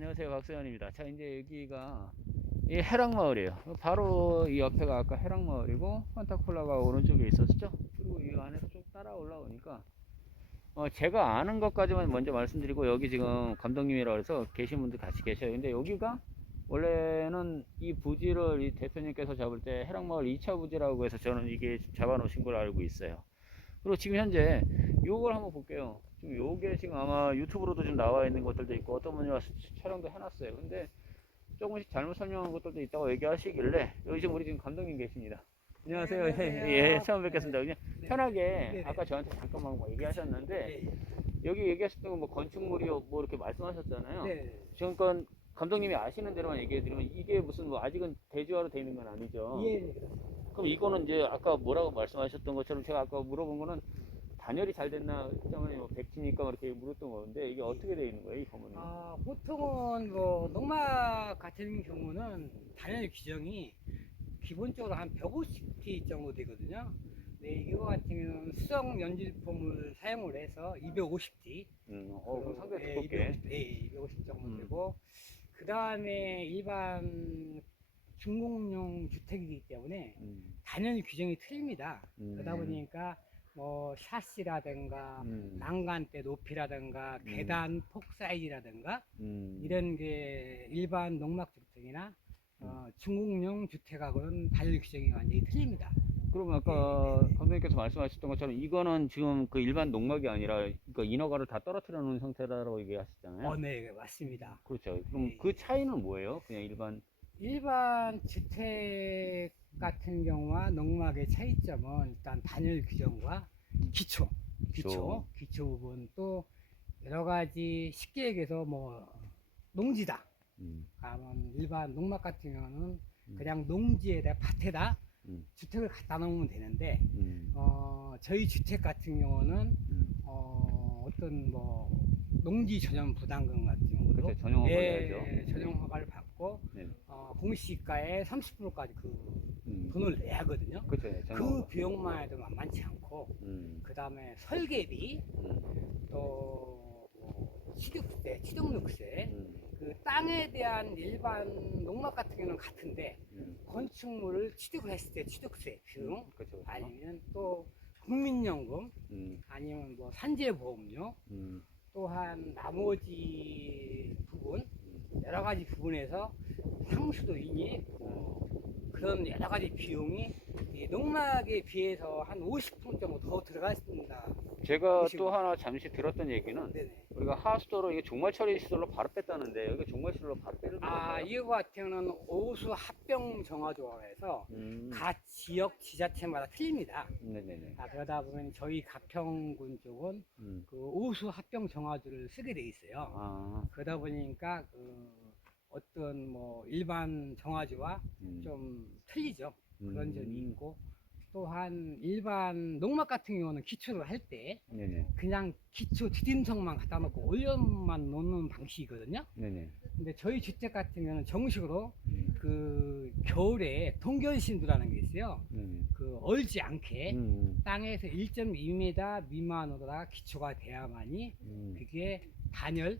안녕하세요 박수현입니다. 자 이제 여기가 이 해랑마을이에요. 바로 이 옆에가 아까 해랑마을이고 판타콜라가 오른쪽에 있었죠? 그리고 이 안에서 쭉 따라 올라오니까 어 제가 아는 것까지만 먼저 말씀드리고 여기 지금 감독님이라고 해서 계신 분들 같이 계셔요. 근데 여기가 원래는 이 부지를 이 대표님께서 잡을 때 해랑마을 2차 부지라고 해서 저는 이게 잡아 놓으신 걸 알고 있어요. 그리고 지금 현재 요걸 한번 볼게요. 지금 요게 지금 아마 유튜브로도 좀 나와 있는 것들도 있고 어떤 분이 와서 촬영도 해놨어요. 근데 조금씩 잘못 설명한 것들도 있다고 얘기하시길래 여기 지금 우리 지금 감독님 계십니다. 안녕하세요. 네, 안녕하세요. 예, 예, 처음 뵙겠습니다. 그냥 네. 편하게 네, 네. 아까 저한테 잠깐만 뭐 얘기하셨는데 예, 예. 여기 얘기하셨던 거뭐 건축물이요 뭐 이렇게 말씀하셨잖아요. 네. 지금 건 감독님이 아시는 대로만 얘기해 드리면 이게 무슨 뭐 아직은 대지화로 돼 있는 건 아니죠. 예, 예. 그럼 이거는 이제 아까 뭐라고 말씀하셨던 것처럼 제가 아까 물어본 거는 단열이 잘 됐나 했더니 뭐 백지니까 그렇게 물었던 건데 이게 어떻게 되어 있는 거예요 이 건물은? 아, 보통은 뭐 농막 같은 경우는 단열 규정이 기본적으로 한 150T 정도 되거든요. 네, 이거 같은 경우는 수성 연질폼을 사용을 해서 250T. 음, 어, 그럼 상당히 예, 두껍게. 250, 예, 250 정도 음. 되고 그 다음에 일반 중공용 주택이기 때문에 음, 단열 규정이 틀립니다. 음. 그러다 보니까 뭐 샤시라든가 음, 난간대 높이라든가 음. 계단 폭 사이즈라든가 음. 이런 게 일반 농막 주택이나 어, 중공용 주택하고는 단열 규정이 완전히 틀립니다. 그러면 아까 감독님께서 말씀하셨던 것처럼 이거는 지금 그 일반 농막이 아니라 그 인허가를 다 떨어뜨려 놓은 상태라고 얘기하셨잖아요. 어, 네, 맞습니다. 그렇죠. 그럼 네. 그 차이는 뭐예요? 그냥 일반 일반 주택 같은 경우와 농막의 차이점은 일단 단열 규정과 기초, 기초, 기초. 부분 또 여러 가지 쉽게 얘기해서 뭐 농지다. 음, 가면 일반 농막 같은 경우는 음. 그냥 농지에다 밭에다 음. 주택을 갖다 놓으면 되는데 음, 어, 저희 주택 같은 경우는 음. 어, 어떤 뭐 농지 전용 부담금 같은 경우로 그렇죠. 전용 허가를 예, 해야죠. 전용 허가를 받고 네. 어, 공시가의 30%까지 그 음. 돈을 내야 하거든요. 그렇죠. 네, 그. 비용만 해도 만만치 않고 음, 그 다음에 설계비 음, 또 뭐, 취득세, 취득세 음, 그 땅에 대한 일반 농막 같은 경우는 같은데 음. 건축물을 취득을 했을 때 취득세 비용 그렇죠. 그렇죠. 아니면 또 국민연금 음, 아니면 뭐 산재보험료 음, 또한 나머지 부분 여러 가지 부분에서 상수도인이 뭐 그런 여러 가지 비용이 이 농막에 비해서 한 50% 정도 더 들어갔습니다. 제가. 또 하나 잠시 들었던 얘기는 네네. 우리가 하수도로 이게 종말 처리 시설로 바로 뺐다는데 여기 종말 시설로 바로 빼는 아, 거예요? 이거 같은 경우는 오수 합병 정화조합에서 음, 각 지역 지자체마다 틀립니다. 네네네. 아, 그러다 보면 저희 가평군 쪽은 음, 그 오수 합병 정화조를 쓰게 돼 있어요. 아, 그러다 보니까 그 어떤 뭐 일반 정화조와 음, 좀 틀리죠. 그런 음, 점이 있고 또한 일반 농막 같은 경우는 기초를 할 때 네네. 그냥 기초 디딤석만 갖다 놓고 올려만 놓는 방식이거든요. 네네. 근데 저희 주택 같은 경우는 정식으로 음, 그 겨울에 동결신도라는 게 있어요. 네네. 그 얼지 않게 음, 땅에서 1.2m 미만으로다 기초가 돼야만이 음, 그게 단열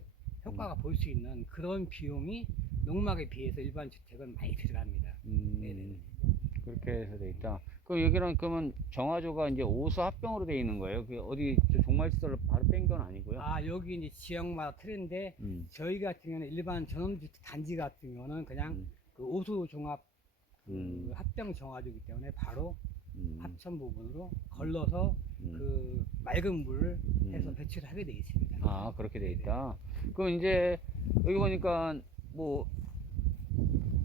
효과가 볼 수 있는 그런 비용이 농막에 비해서 일반 주택은 많이 들어갑니다. 음, 네네. 그렇게 해서 돼 있다. 그럼 여기는 그러면 정화조가 이제 오수 합병으로 돼 있는 거예요? 그 어디 저 종말 시설로 바로 뺀 건 아니고요? 아 여기 이제 지역마다 틀린데 음, 저희 같은 경우는 일반 전원주택 단지 같은 경우는 그냥 음, 그 오수 종합 그 음. 합병 정화조기 때문에 바로 음, 합천 부분으로 걸러서 음. 그 맑은 물을 해서 음. 배출을 하게 돼 있습니다. 아 그렇게 돼 있다. 그럼 이제 여기 보니까 뭐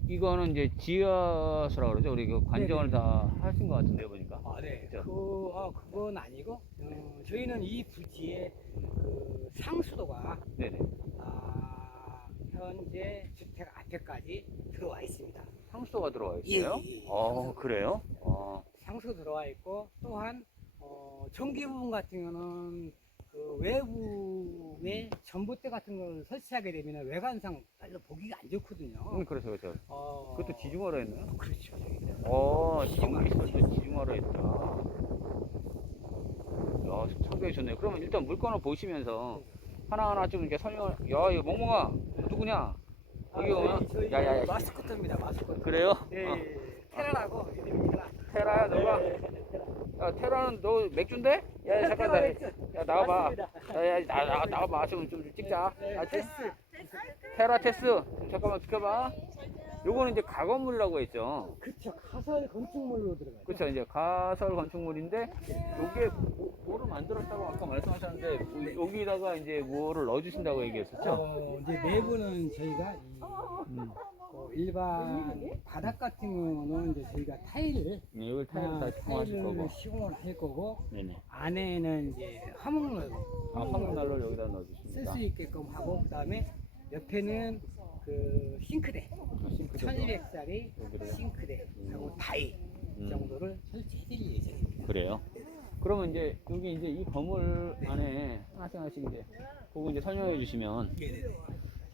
이거는 이제 지하수라 그러죠. 우리 그 관정을 네네. 다 하신 것 같은데 보니까. 아, 네. 그죠? 그, 아, 그건 아니고, 어, 저희는 이 부지에 그 상수도가, 네네. 아, 현재 주택 앞에까지 들어와 있습니다. 상수도가 들어와 있어요? 예, 예, 예. 어 그래요? 어, 상수 들어와 있고, 또한, 어, 전기 부분 같은 경우는 그 외부에 전봇대 같은 걸 설치하게 되면 외관상 별로 보기가 안 좋거든요. 음, 그렇죠, 그렇죠. 어, 그것도 지중화로 했나요? 그렇죠. 저희는. 어, 지중화. 전기시설도 지중화로 했다. 야, 상당히 좋네요. 그러면 일단 물건을 보시면서 하나하나 좀 이렇게 설명을, 야, 이거 멍멍아, 누구냐? 여기 오면 저희 야야야 마스코트입니다. 마스코트. 그래요? 예, 어. 예. 테라라고 이름이 테라. 테라야 너가 테라. 야 테라는 너 맥주인데? 야, 야 잠깐 나, 야 나와봐. 야야 나, 나, 나와봐 좀, 좀 찍자 네, 알았지? 테스. 테라 테스 잠깐만 지켜봐 요거는 이제 가건물이라고 했죠 그쵸. 가설 건축물로 들어가요. 그쵸 이제 가설 건축물인데 요게 뭐, 뭐를 만들었다고 아까 말씀하셨는데 뭐 여기다가 이제 뭐를 넣어주신다고 얘기했었죠? 어, 이제 내부는 저희가 이, 음. 어, 일반 바닥 같은 경우는 이제 저희가 타일을 네, 여기 타일을 아, 다 시공하실 거고 타일을 시공을 할 거고 네네 안에는 이제 화목난로 아 화목난로를 여기다 쓸 넣어주십니다 수 있게끔 하고 그다음에 옆에는 그 싱크대 아, 싱크대도 1200짜리 여기를 싱크대 하고 다이 음. 정도를 설치해드릴 예정입니다. 그래요? 그러면 이제 여기 이제 이 건물 안에 하나씩 하나씩 이제 그거 이제 설명해 주시면 네네네.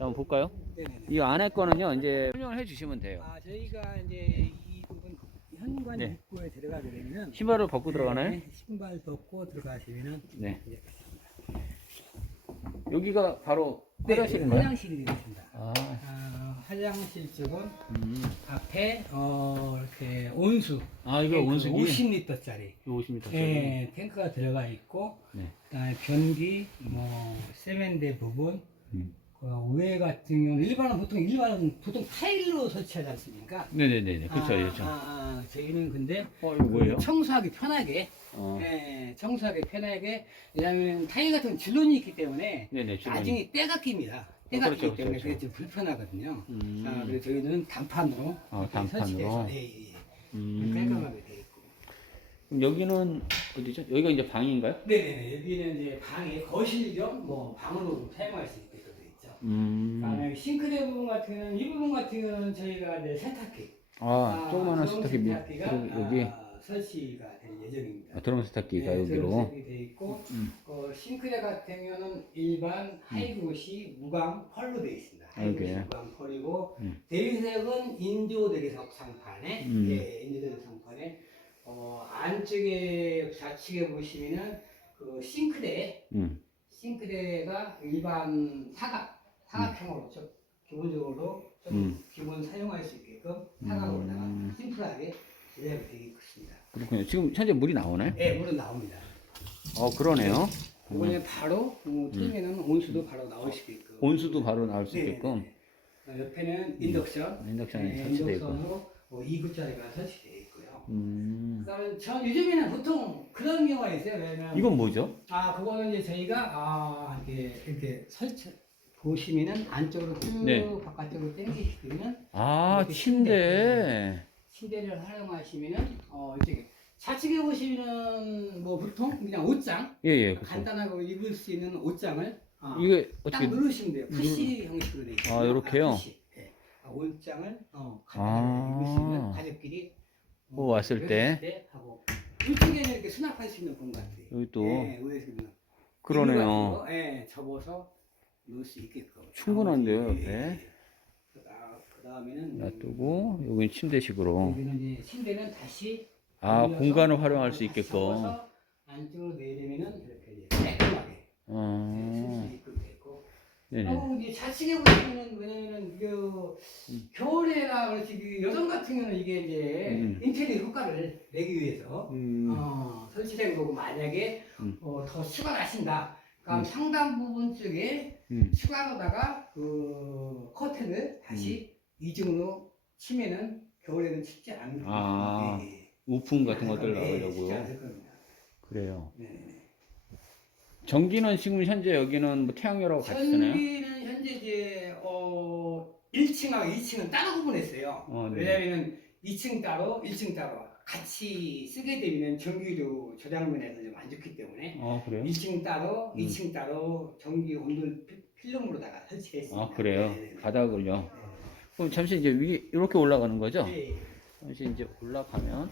자, 한번 볼까요? 네네네. 이 안에 거는요 이제 설명을 해 주시면 돼요. 아 저희가 이제 이 부분 현관 네. 입구에 들어가게 되면은 신발을 벗고 들어가나요? 네, 신발 벗고 들어가시면은 네. 이제 여기가 바로 네, 화장실인가요? 화장실이 되겠습니다. 아, 아, 화장실 쪽은 음. 앞에 어 이렇게 온수 아 이거 온수기 50리터짜리 50m. 예, 탱크가 들어가 있고 네. 그다음에 변기 뭐 세면대 부분 음. 그 위에 같은 경우는 일반은 보통 일반은 보통 타일로 설치하지 않습니까? 네네네. 그렇죠, 아, 그렇죠. 아, 아, 저희는 근데 어 이거 뭐예요? 청소하기 편하게 어, 예, 청소하기 편하게 왜냐하면 타일 같은 건 줄눈이 있기 때문에 네네. 주머니. 나중에 때가 낍니다. 때가 그렇죠, 끼기 때문에 그렇죠. 그게 좀 불편하거든요. 음. 아, 그래서 저희는 단판으로 아, 이렇게 단판으로? 예, 예, 예. 음. 깔끔하게 돼 있고. 그럼 여기는 어디죠? 여기가 이제 방인가요? 네네네 여기는 이제 방에 거실 겸뭐 방으로 사용할 수 있죠. 음. 그다음에 싱크대 부분 같은 이 부분 같은 경우는 저희가 이제 세탁기 아, 조그마한 드럼 세탁기 미- 세탁기가 그리고 여기 아, 설치가 될 예정입니다. 아, 드럼 세탁기가 네, 여기로. 세탁기 돼 있고 음. 어, 싱크대 같은 경우는 일반 하이그로시 무광 펄로 되어 있습니다. 하이그로시. 무광 펄이고 음. 대리석은 인조 대리석 상판에 음. 예, 인조 대리석 상판에 어, 안쪽에 좌측에 보시면은 그 싱크대 음. 싱크대가 일반 사각 사각형으로 좀 기본적으로 좀 음. 기본 사용할 수 있게끔 사각으로다가 음. 심플하게 제작이 되어 있습니다. 그렇군요. 지금 현재 물이 나오나요? 예, 물은 나옵니다. 어, 그러네요. 이번에 바로 어, 틀면은 온수도 바로 나올 수 있게끔. 온수도 바로 나올 수 네, 있게끔 네, 네. 어, 옆에는 인덕션. 인덕션이 네, 설치되어 있고. 인덕션으로 어, 2구짜리가 설치되어 있고요. 음. 그다음에 전 요즘에는 보통 그런 경우가 있어요. 왜냐면 이건 뭐죠? 아 그거는 이제 저희가 아 이렇게 이렇게 설치 보시면은 안쪽으로 쭉 네. 바깥쪽으로 당기시면 아, 이렇게 침대. 침대를 활용하시면은 어 이제 좌측에 보시면은 뭐 보통 그냥 옷장 예, 예. 그렇죠. 간단하고 입을 수 있는 옷장을 아, 이게 딱 어떻게 누르시면 돼요. 푸시 형식으로 돼 있어요. 아, 요렇게요? 푸시. 예. 아, 옷장을 어, 아. 간단하게 입을 수 있는 가족끼리 어, 왔을 때? 때 하고 이쪽에는 이렇게 수납할 수 있는 공간들이 여기 또 예, 그러네요. 예, 접어서 넣을 수 있게끔. 충분한데요, 옆에? 예, 예. 그다- 그다음에는 놔두고 여기는 침대식으로. 여기는 이제 침대는 다시 아, 공간을 활용할 수 다시 있게끔. 접어서 안쪽으로 내리면은 이렇게 이제 깔끔하게 쓸 어. 수 있게끔 됐고. 네네. 어, 이제 좌측에 보시면은 왜냐면은 그 음. 겨울에나 그렇지 그 여성 같은 경우는 이게 이제 음. 인테리어 효과를 내기 위해서 음. 어, 설치된 거고 만약에 음. 어, 더 추가 나신다. 그럼 음. 상단 부분 쪽에 음. 추가로다가 그 커튼을 다시 이중으로 치면은 겨울에는 춥지 않는 아, 예, 예. 우풍 같은 것들 예, 춥지 나오려고요. 않을 겁니다. 그래요. 네, 네. 전기는 지금 현재 여기는 뭐 태양열하고 같이 쓰나요? 전기는 현재 이제 어 1층하고 2층은 따로 구분했어요. 어, 네. 왜냐하면 2층 따로, 1층 따로 같이 쓰게 되면 전기료 저장면에서 좀 안 좋기 때문에 어, 그래요? 1층 따로, 음. 2층 따로 전기 온도 필름으로다가 설치했습니다. 아, 그래요? 네, 네, 네. 바닥을요. 그럼 잠시 이제 위 이렇게 올라가는 거죠? 네. 잠시 이제 올라가면.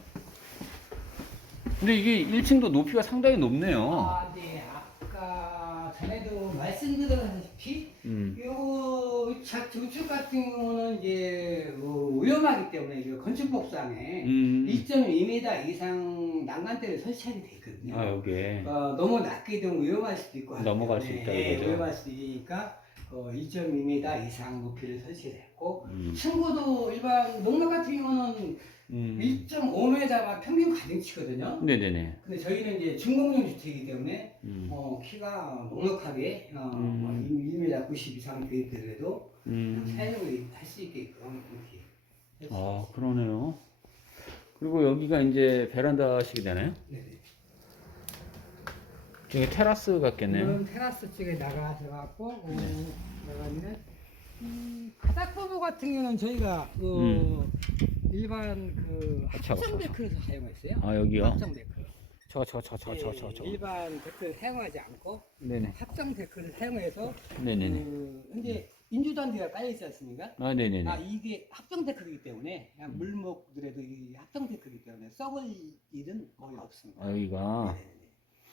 근데 이게 1층도 높이가 상당히 높네요. 아, 네. 아까 전에도 말씀드렸다시피 음. 요 좌측 같은 경우는 이제 어, 위험하기 때문에 이 건축법상에 음. 2.2m 이상 난간대를 설치하게 돼 있거든요. 아, 여기에. 어, 너무 낮게 되면 위험할 수도 있고 하기 넘어갈 수 때문에, 있다 예, 이거죠? 위험할 수도 있으니까 어, 1.2m 이상 높이를 설치했고 음. 층고도 일반 농막 같은 경우는 음. 1.5m가 평균 가능치거든요. 네네네. 근데 저희는 이제 중공용 주택이기 때문에 음. 어, 키가 넉넉하게 어, 음. 뭐 1m 90 이상 되더라도 음. 사용을 할 수 있게끔 이렇게 아, 그러네요. 그리고 여기가 이제 베란다식이 되나요? 네네. 저기 테라스 같겠네요. 이건 테라스 쪽에 나가 들어갔고 어, 나가면 음, 바닥 부부 같은 경우는 저희가 그 음. 일반 그 그쵸, 합성. 데크를 사용했어요. 아, 여기요? 합성 데크. 저, 저, 저, 저, 저, 저, 예, 저. 일반 데크를 사용하지 않고 네네. 합성 데크를 사용해서 네네네. 그 현재 인조단지가 깔려 있지 않습니까? 아, 네네네. 아 이게 합성 데크이기 때문에 그냥 물 먹더라도 이 합성 데크이기 때문에 썩을 일은 거의 없습니다. 아, 여기가.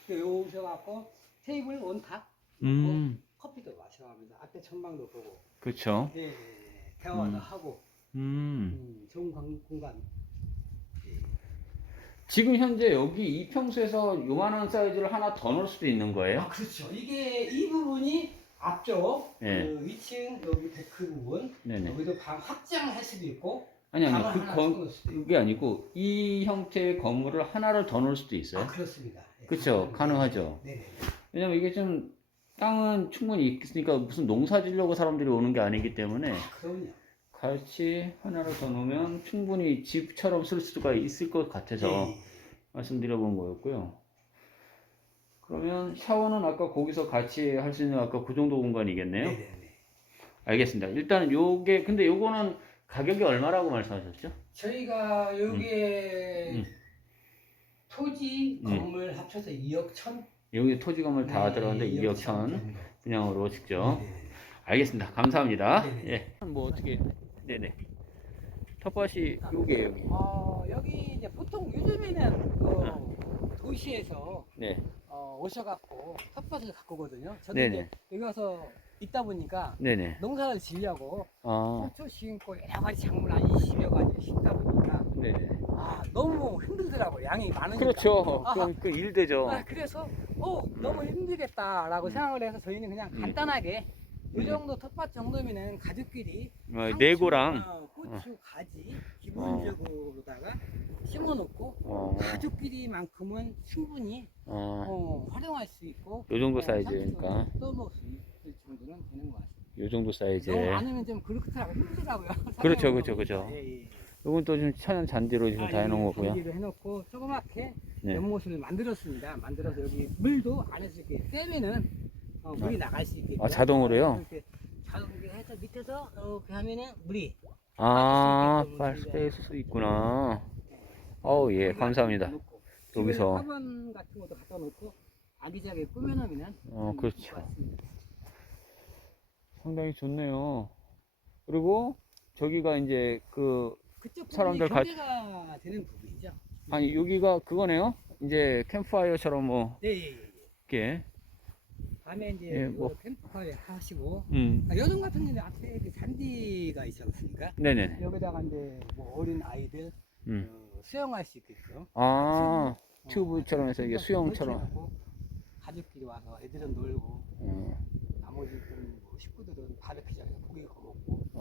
네. 요 오셔갖고 테이블 원탁 음, 커피도 마셔가면서 앞에 천막도 보고 그쵸. 예, 예, 예. 대화도 음. 하고 음. 음, 좋은 관- 공간 예. 지금 현재 여기 이 평수에서 요만한 사이즈를 하나 더 넣을 수도 있는 거예요? 아 그렇죠 이게 이 부분이 앞쪽 예. 그 위층 여기 데크 부분 네네. 여기도 방 확장할 수도 있고 아니, 아니, 방을 그 하나 건, 쳐놓을 수도 있고 그게 아니고, 이 형태의 건물을 하나를 더 넣을 수도 있어요? 아 그렇습니다 예. 그쵸, 가능하죠. 네네 왜냐면 이게 좀, 땅은 충분히 있으니까 무슨 농사 지려고 사람들이 오는 게 아니기 때문에, 아, 그럼요 같이 하나를 더 넣으면 충분히 집처럼 쓸 수가 있을 것 같아서 예, 예. 말씀드려 본 거였고요. 그러면 샤워는 아까 거기서 같이 할 수 있는 아까 그 정도 공간이겠네요. 네네네. 알겠습니다. 일단은 요게 근데 요거는 가격이 얼마라고 말씀하셨죠? 저희가 요게 음. 토지 음. 건물 합쳐서 2억 천 여기 토지 건물 다 네, 들어갔는데 2억 천. 분양으로 직접. 네네. 알겠습니다. 감사합니다. 네네. 예. 뭐 어떻게 네네. 텃밭이 요게 여기. 어, 여기 이제 보통 요즘에는 그 도시에서 네. 어, 오셔갖고 텃밭을 가꾸거든요. 저도 네네. 이제 여기 와서 있다 보니까 네네. 농사를 지려고 아. 고추 심고 여러 가지 작물 한 20여 가지 심다 보니까 네네. 아 너무 힘들더라고요. 양이 많으니까. 그렇죠. 아, 그, 그 일되죠. 아, 그래서 어 너무 힘들겠다라고 음. 생각을 해서 저희는 그냥 음. 간단하게 음. 이 정도 텃밭 정도면은 가족끼리 어, 상추, 네고랑 어, 고추 가지 기본적으로다가 심어놓고 어, 가족끼리만큼은 충분히 어, 어, 활용할 수 있고 요 정도 어, 사이즈니까 떠먹을 수 있을 정도는 되는 것 같습니다. 요 정도 사이즈. 너무 많으면 좀 그렇더라고 힘들더라고요. 그렇죠, 그렇죠, 그렇죠. 거니까. 예, 예. 요건 또 지금 천연 잔디로 지금 아, 다 해놓은 예, 거고요. 잔디를 해놓고 조그맣게 네. 연못을 만들었습니다. 만들어서 여기 물도 안에서 이렇게 떼면은 어, 물이 나갈 수 있게. 아, 자동으로요? 이렇게 자동으로 해서 밑에서 이렇게 하면은 물이 아, 빠질 빨수 있게끔 뺄수 있구나. 어우, 예, 감사합니다. 여기서. 화분 같은 것도 갖다 놓고 아기자기 꾸며놓으면 어, 좀 그렇죠. 상당히 좋네요. 그리고 저기가 이제 그, 사람들 가- 되는 부분이죠. 아니, 여기가 그거네요. 이제 캠프파이어처럼 뭐, 네, 예, 예, 예. 이렇게. 밤에 이제 예, 그 뭐. 캠프파이어 하시고 음, 아, 요즘 같은 경우는 앞에 이렇게 잔디가 있지 않습니까? 네네네. 여기다가 이제 뭐 어린 아이들 음. 어, 수영할 수 있게끔 아, 어, 튜브처럼 해서 이게 수영처럼. 설치하고 가족끼리 와서 애들은 놀고 어, 나머지 좀뭐 식구들은 먹고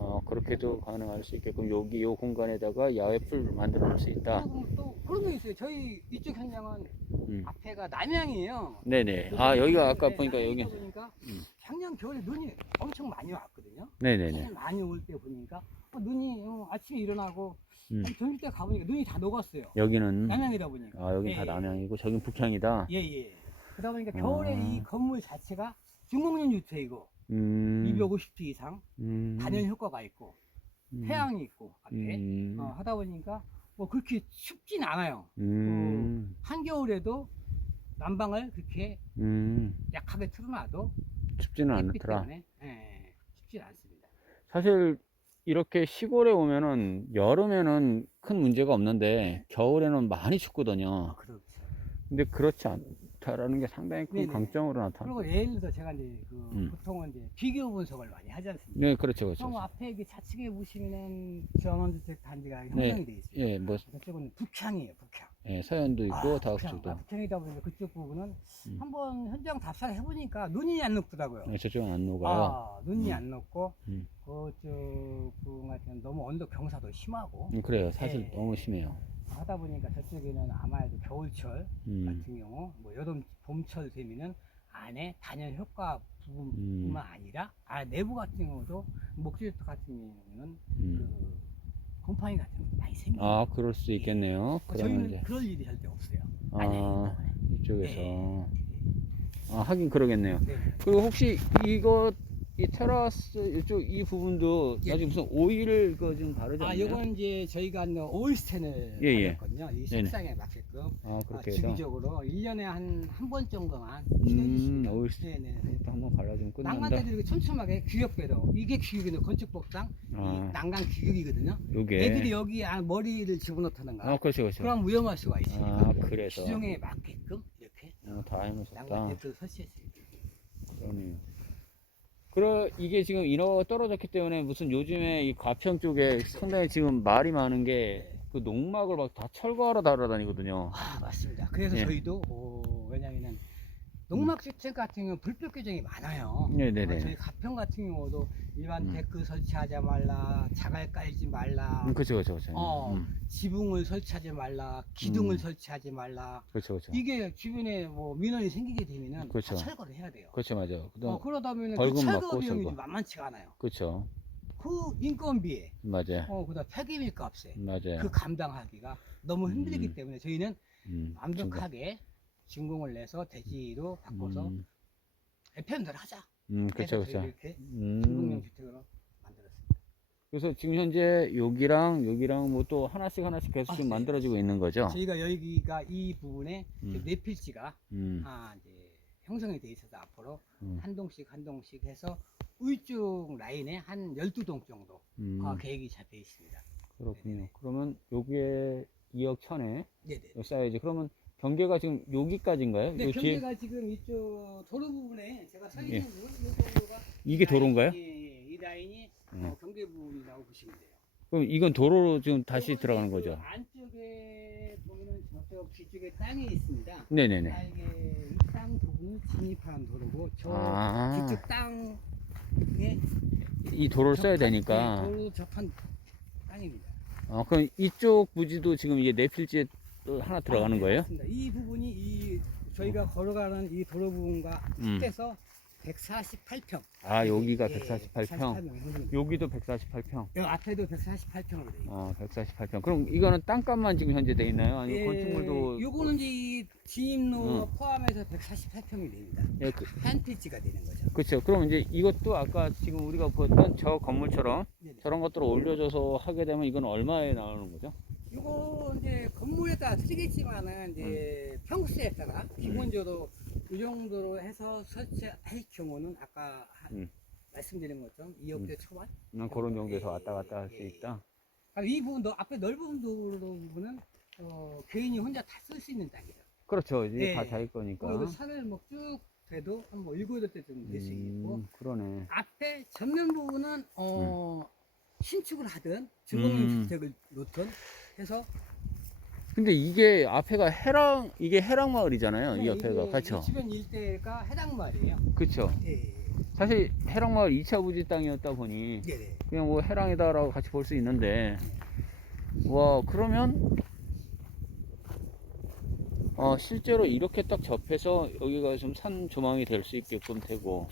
어, 그렇게도 가능할 수 있게끔 여기 요 공간에다가 야외 풀 만들어 놓을 수 있다. 그리고 또 그런 게 있어요. 저희 이쪽 현장은 음. 앞에가 남양이에요. 네네. 아, 여기가 아까 네, 보니까 여기. 보니까 음. 작년 겨울에 눈이 엄청 많이 왔거든요. 네네네. 많이 올 때 보니까 어, 눈이 어, 아침에 일어나고 음. 한 점심 때 가보니까 눈이 다 녹았어요. 여기는 남양이다 보니까. 아 여기 다 예, 남양이고 저긴 북향이다. 예, 예. 그러다 보니까 아. 겨울에 이 건물 자체가 중공년 주택이고 음. 250도 이상 음. 단열 효과가 있고 음. 태양이 있고 앞에 음. 어, 하다 보니까 뭐 그렇게 춥진 않아요. 음. 한겨울에도 난방을 그렇게 음. 약하게 틀어놔도 춥지는 햇빛 않더라. 때문에 예, 춥진 않습니다. 사실 이렇게 시골에 오면은 여름에는 큰 문제가 없는데 겨울에는 많이 춥거든요. 그렇죠. 근데 그렇지 않 다라는 게 상당히 큰 네네. 강점으로 나타나. 그리고 예를 들어서 제가 이제 그 음. 보통은 이제 비교 분석을 많이 하지 않습니까? 네, 그렇죠, 그렇죠. 그럼 앞에 이게 좌측에 보시면은 전원주택 단지가 형성이 돼 있어요. 예, 뭐, 저쪽은 북향이에요, 북향. 예, 서현도 있고 아, 다학주도. 그냥 앞창이다 보니까 그쪽 부분은 음. 한번 현장 답사를 해보니까 눈이 안 녹더라고요. 예, 저쪽은 안 녹아요. 아, 눈이 음. 안 녹고 음. 그쪽 부분 같은 너무 언덕 경사도 심하고 음, 그래요. 사실 예. 너무 심해요. 하다 보니까 저쪽에는 아마 도 겨울철 음, 같은 경우 뭐 여름 봄철 되면은 안에 단열 효과 음. 부분뿐만 아니라 아 내부 같은 경우도 목재부터 같은 경우는 음. 그 곰팡이 같은 거 많이 생겨요. 아, 그럴 수 있겠네요. 그러면 저희는 이제 그럴 일이 절대 없어요. 안에 아, 있는 이쪽에서 네. 아, 하긴 그러겠네요. 네. 그리고 혹시 이거 이 테라스 이쪽 이 부분도 예. 나중에 무슨 오일 그좀 바르지 아, 않나요? 요건 이제 저희가 한 오일 스텐을 예, 예. 받았거든요. 이 네 네. 색상에 맞게끔 아, 아, 그렇게 해서 주기적으로 1년에 한 한 번 정도만 음, 오일 스텐. 네네. 또 한번 발라주면 끝난다. 낭만대들이 촘촘하게 규격대로 이게 규격이는 건축법상 아. 이 난간 규격이거든요. 요게 애들이 여기 안 머리를 집어넣다는가 아, 그렇죠, 그렇죠. 그럼 위험할 수가 있으니까 아, 그래서 규정에 맞게끔 이렇게 어, 다 해놓으셨다. 난간대를 설치했어요. 그러네요. 그래 이게 지금 인허가 떨어졌기 때문에 무슨 요즘에 이 가평 쪽에 상당히 지금 말이 많은 게 그 농막을 막 다 철거하러 달아다니거든요. 아 맞습니다. 그래서 예. 저희도 어, 왜냐면은 농막 주택 같은 경우 불법 규정이 많아요. 네네네. 어, 저희 가평 같은 경우도 일반 음. 데크 설치하지 말라, 자갈 깔지 말라, 음, 그렇죠, 그렇죠, 그렇죠. 어. 음, 지붕을 설치하지 말라, 기둥을 음. 설치하지 말라. 그렇죠, 그렇죠. 이게 주변에 뭐 민원이 생기게 되면은 그렇죠. 다 철거를 해야 돼요. 그렇죠, 맞아요. 어, 그러다 보면 그 벌금 철거 받고 비용이 철거. 만만치가 않아요. 그렇죠, 그 인건비에, 맞아요, 어, 그다음 폐기물 값에 맞아요. 그 감당하기가 너무 힘들기 음. 때문에 저희는 음, 완벽하게 진공을 내서 대지로 바꿔서 음, 표현을 하자. 음, 그렇죠, 그렇죠. 이렇게 음, 중공용 주택으로 만들었습니다. 그래서 지금 현재 여기랑 여기랑 뭐 또 하나씩 하나씩 계속 아, 지금 네. 만들어지고 있는 거죠. 저희가 여기가 이 부분에 음. 네 필지가 음, 아, 이제 형성이 돼 있어서 앞으로 음, 한 동씩 한 동씩 해서 우측 라인에 한 12동 정도 음, 아, 계획이 잡혀 있습니다. 그렇군요. 네네네. 그러면 요게 2억 천에 네네. 요 사이즈. 그러면 경계가 지금 여기까지인가요? 네, 요 뒤에 경계가 지금 이쪽 도로 부분에 제가 서 예. 있는 이 도로가 이게 도로인가요? 예, 예, 이 라인이 음. 어, 경계 부분이라고 보시면 돼요. 그럼 이건 도로로 지금 다시 요거는 들어가는 그 거죠? 안쪽에 보면은 저쪽 뒤쪽에 땅이 있습니다. 네네네. 아, 이게 이땅 부분을 진입하는 도로고 저 아, 뒤쪽 땅에 이 도로를 써야 접한- 되니까. 네, 도로 접한 땅입니다. 어, 그럼 이쪽 부지도 지금 이게 네 필지에 또 하나 들어가는 아, 네, 거예요? 맞습니다. 이 부분이 이 저희가 걸어가는 이 도로 부분과 음. 합해서 148평. 아, 여기가 예, 148평. 여기도 148평. 여 앞에도 148평으로 돼. 어, 148평. 그럼 이거는 땅값만 지금 현재 돼 있나요? 아니면 예, 건축물도 요거는 이제 이 진입로 음. 포함해서 148평이 됩니다. 예, 그, 한 필지가 되는 거죠. 그렇죠. 그럼 이제 이것도 아까 지금 우리가 보던 저 건물처럼 네네. 저런 것들을 올려줘서 하게 되면 이건 얼마에 나오는 거죠? 요거 이제 건물에 따라 틀리겠지만은 이제 음. 평수에 따라 기본적으로 이 정도로 해서 설치할 경우는 아까 하- 음. 말씀드린 것처럼 2억대 초반. 난 그런 정도에서 예, 왔다 갔다 할수 예. 있다. 아, 이 부분도 앞에 넓은 부분은 어, 개인이 혼자 다 쓸 수 있는 땅이죠. 그렇죠. 이게 네. 다 자기 거니까. 그리고 산을 뭐쭉 돼도 한뭐 일곱 여덟 대좀 될수 있고 음, 그러네. 앞에 전면 부분은 어, 신축을 하든 주거용 음. 주택을 놓든 해서 근데 이게 앞에가 해랑 이게 해랑 마을이잖아요. 이 네, 옆에가 이게 그렇죠. 이 주변 일대가 해당 말이에요. 그렇죠. 예, 예. 사실 해랑 마을 2차 부지 땅이었다 보니 네네. 그냥 뭐 해랑이다라고 같이 볼 수 있는데 와 그러면 어 실제로 이렇게 딱 접해서 여기가 좀 산 조망이 될 수 있게끔 되고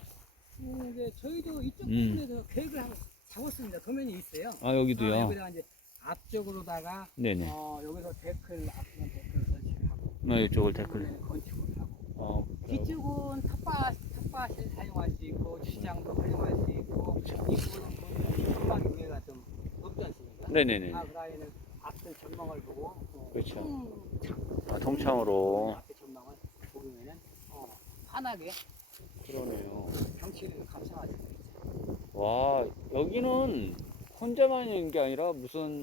음, 이제 저희도 이쪽 음. 부분에서 계획을 한번 잡았습니다. 도면이 있어요. 아 아, 여기도요. 여기다가 이제 앞쪽으로다가 네네. 어, 여기서 데크를 앞으로 데크를 설치하고 어, 이쪽을 댓글. 이쪽에는 건축을 하고 어 뒤쪽은 텃밭 텃밭을 사용할 수 있고 주장도 활용할 수 있고 이 부분은 보면 전망이 위에가 좀 높지 않습니까? 네네네. 아, 그다음에는 앞에 전망을 보고 어, 그렇죠. 통창 아, 통창으로. 앞에 전망을 보면은 어, 환하게 그러네요. 경치를 있죠. 와 여기는 혼자만 있는 게 아니라 무슨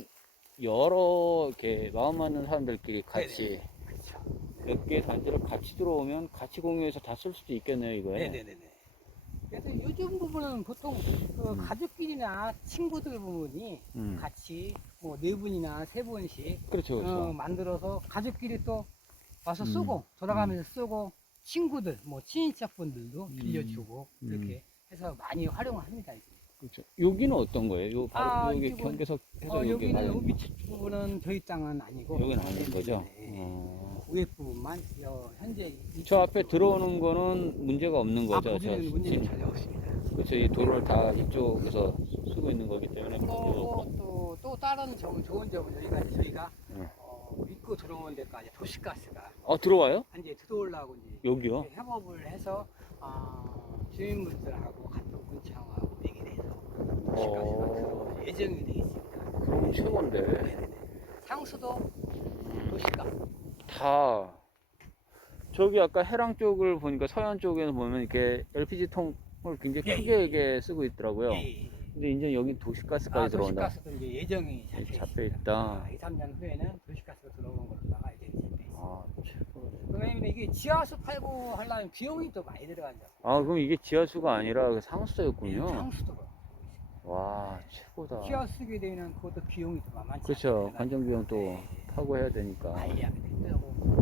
여러 이렇게 마음 맞는 사람들끼리 같이 그렇죠. 몇개 단지를 같이 들어오면 같이 공유해서 다 쓸 수도 있겠네요 이거에. 네네네네. 그래서 요즘 부분은 보통 그 음. 가족끼리나 친구들 부분이 음. 같이 뭐 네 분이나 세 분씩 그렇죠, 그렇죠. 어, 만들어서 가족끼리 또 와서 음. 쓰고 돌아가면서 쓰고 친구들 뭐 친인척분들도 음. 빌려주고 음. 이렇게 해서 많이 활용을 합니다. 이제. 그렇죠. 여기는 어떤 거예요? 요 바로 아, 여기 이쪽은- 경계석 해서 어, 여기 여기는 가는 우비 부분은 저희 땅은 아니고 여기는 아닌 거죠? 네. 어. 위에 부분만 여, 현재 저 앞에 들어오는 거는 문제가 없는 아, 거죠? 거기는 저 전혀 없습니다. 그렇죠. 이 도로를 다 이쪽에서 쓰고 있는 거기 때문에 문제가 또, 없고. 또, 또 다른 점, 좋은 점은 이제 저희가 네. 어, 믿고 들어오는 데까지 도시가스가 어 들어와요? 이제 들어오려고 이제 여기요? 협업을 해서 어, 주민분들하고 같은 군청하고 들어올 예정이 돼 있습니다. 그럼 최고인데. 네네네. 상수도 도시가스. 다 저기 아까 해랑 쪽을 보니까 서해안 쪽에는 보면 이렇게 LPG 통을 굉장히 예, 크게 예, 이게 쓰고 있더라고요. 예, 예. 근데 이제 여기 도시가스까지 아, 들어온다. 도시가스도 이제 예정이 잡혀, 잡혀. 있다. 아, 2, 3년 후에는 도시가스가 들어오는 걸로 나가 예정이 잡혀 있습니다. 아, 최고. 왜냐면 이게 지하수 팔고 하려면 비용이 또 많이 들어간다. 아, 그럼 이게 지하수가 아니라 그 상수도였군요. 상수도가. 와, 최고다. 지하수 쓰게 되면 그것도 비용이 또 만만치 그렇죠. 관정 비용 또 네. 하고 해야 되니까. 관리하게.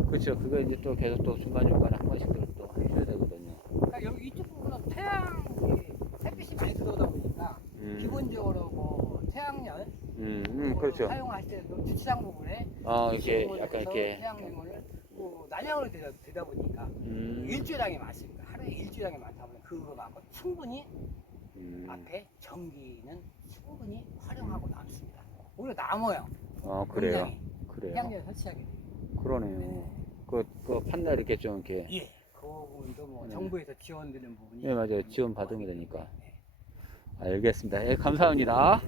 그렇죠. 그거 이제 또 계속 또 중간 중간에 한 번씩들 또 해줘야 되거든요. 그러니까 여기 이쪽 부분은 태양이 햇빛이 많이 들어오다 보니까 음. 기본적으로 뭐 태양열 음, 음, 그렇죠. 사용할 때도 주차장 부분에 아, 이렇게 약간 이렇게. 태양열을 뭐 난양으로 되다, 되다 보니까 음, 일주량이 많습니다. 하루에 일주량이 많다 보니 그거 갖고 충분히 음. 앞에 전기는 충분히 활용하고 남습니다. 오히려 남아요. 아, 그래요. 굉장히 그래요. 태양열 설치하게 돼요. 그러네요. 그, 그 판넬 이렇게 좀 이렇게. 예. 그 부분도 뭐 네. 정부에서 지원되는 부분이 예, 맞아요. 지원 받으면 되니까. 네. 알겠습니다. 예, 감사합니다.